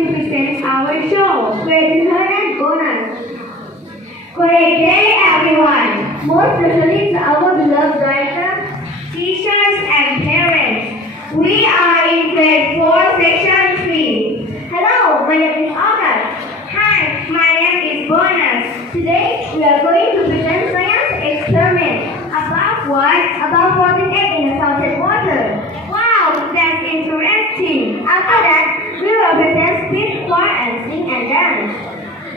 to present our show. Great learn and bonus. Great day, everyone. Most especially to our beloved director, Teachers and parents. We are in grade 4, section 3. hello, my name is August. Hi, my name is Bonus. Today we are going to present science experiment About what? about frozen egg in salted water. Wow, that's interesting. After that, we will present speed, squat, and sing and dance.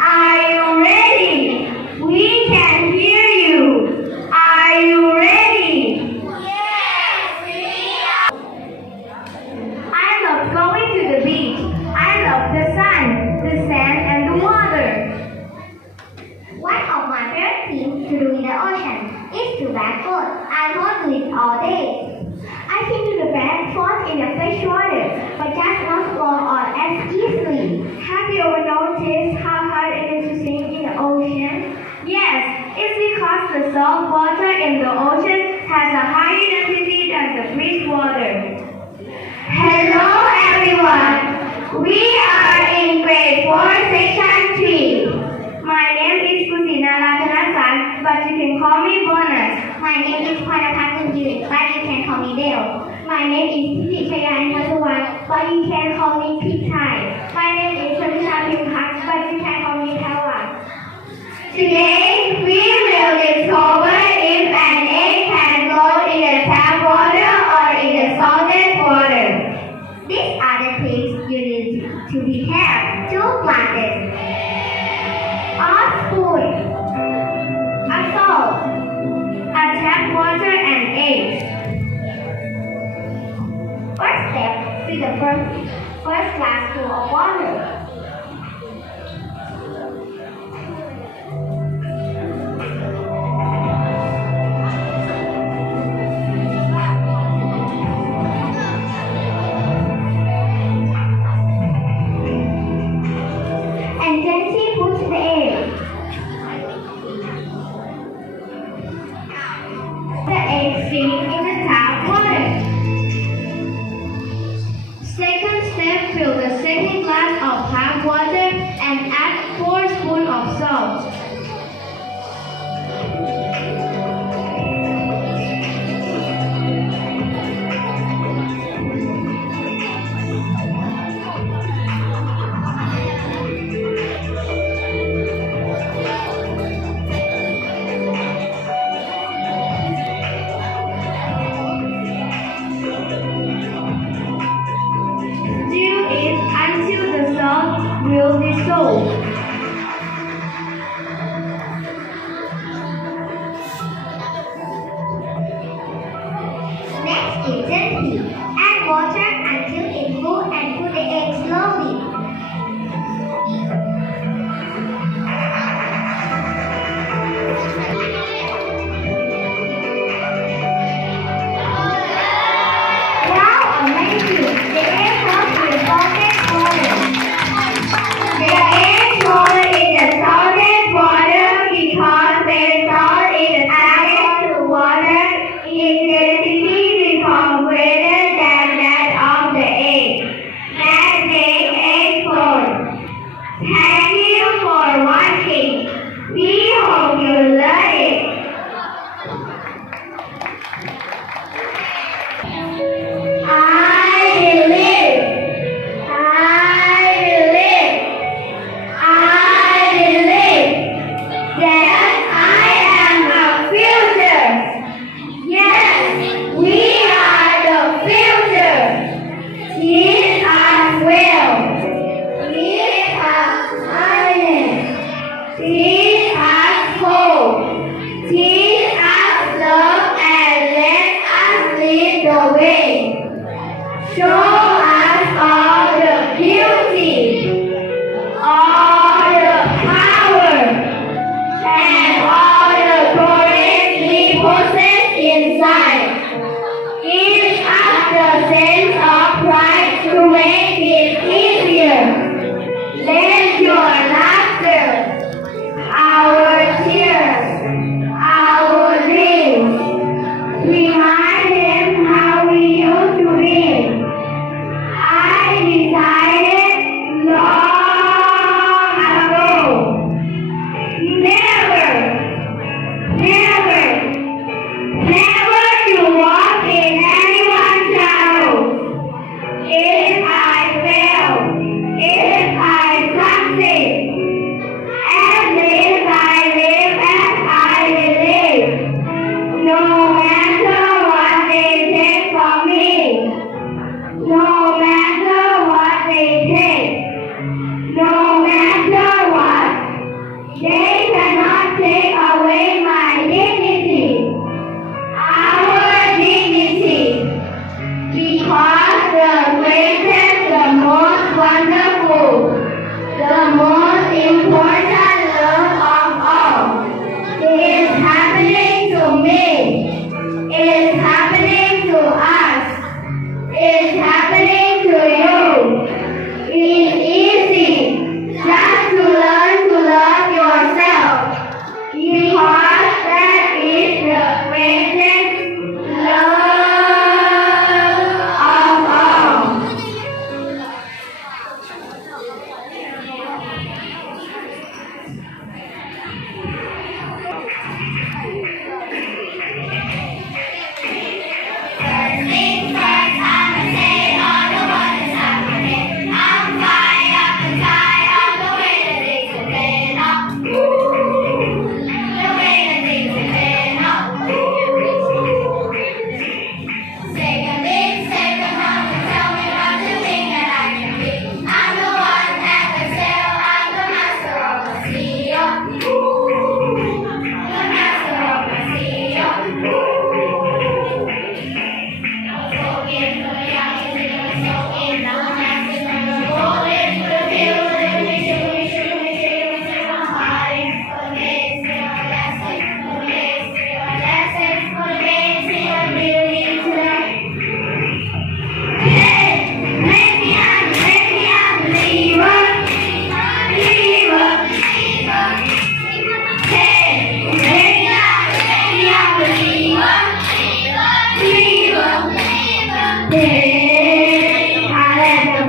Are you ready? We can hear you. Are you ready? Yes, we are. I love going to the beach. I love the sun, the sand, and the water. One of my favorite things to do in the ocean is to barefoot. I won't do it all day. I can do the barefoot in the fresh water, but just not long or as easily. Have you ever noticed how hard it is to swim in the ocean? Yes, it's because the salt water in the ocean has a higher density than the fresh water. Hello everyone, we are in grade 4 section 3. My name is Kusina Latanasan, but you can call me Bonus. My name is Panapakan Yun, but you can call me Dale. My name is Siti Chayan Nasuwan, but you can call me Pete Thai. My name is Samisa Pimpak, but you can call me Tawa. Today we will discover if an egg can float in the tap water or in the salted water. These are the things you need to prepare. 2 glasses, A spoon, a salt, a tap water and eggs. First step, fill the first glass full of water. And gently put the egg. The egg sink in the tap water. Second step, fill the second glass of tap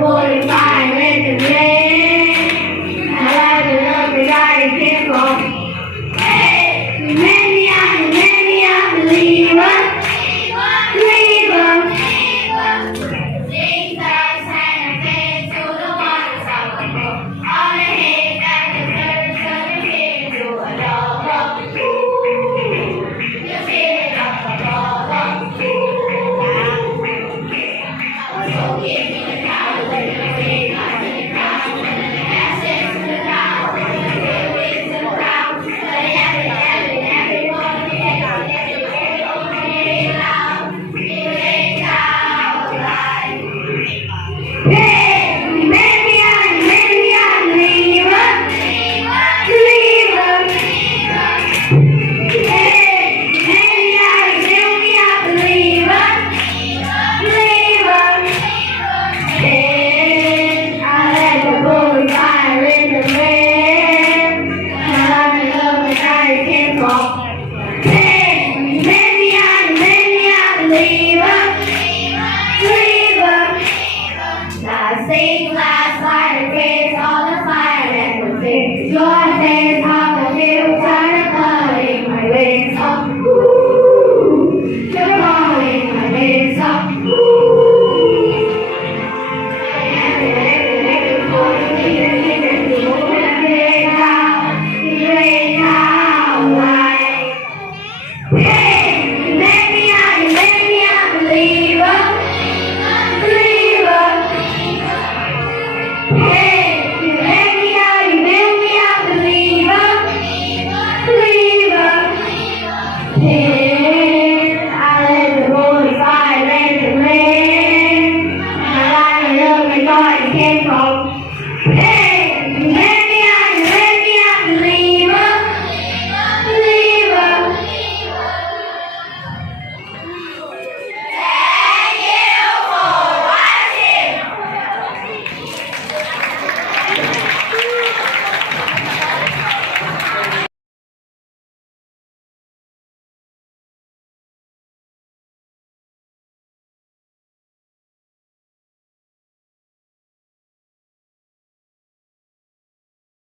boy fire in the rain. I like the love the guy came from. Hey, many a believer. Sing songs and a face to the ones of the world. All the hate and the curse of the king to a dog. You see it up the dog. So give me the power when you bring us to the ground. When the ashes to the ground. When the hill is to the ground. But everyone, everybody loud. It ain't out right. Hey, many a believer. Sing last night and face all the fire and the sing. Your face on the hill, started blowing my wings up. Ooh, you're blowing my wings up. Came from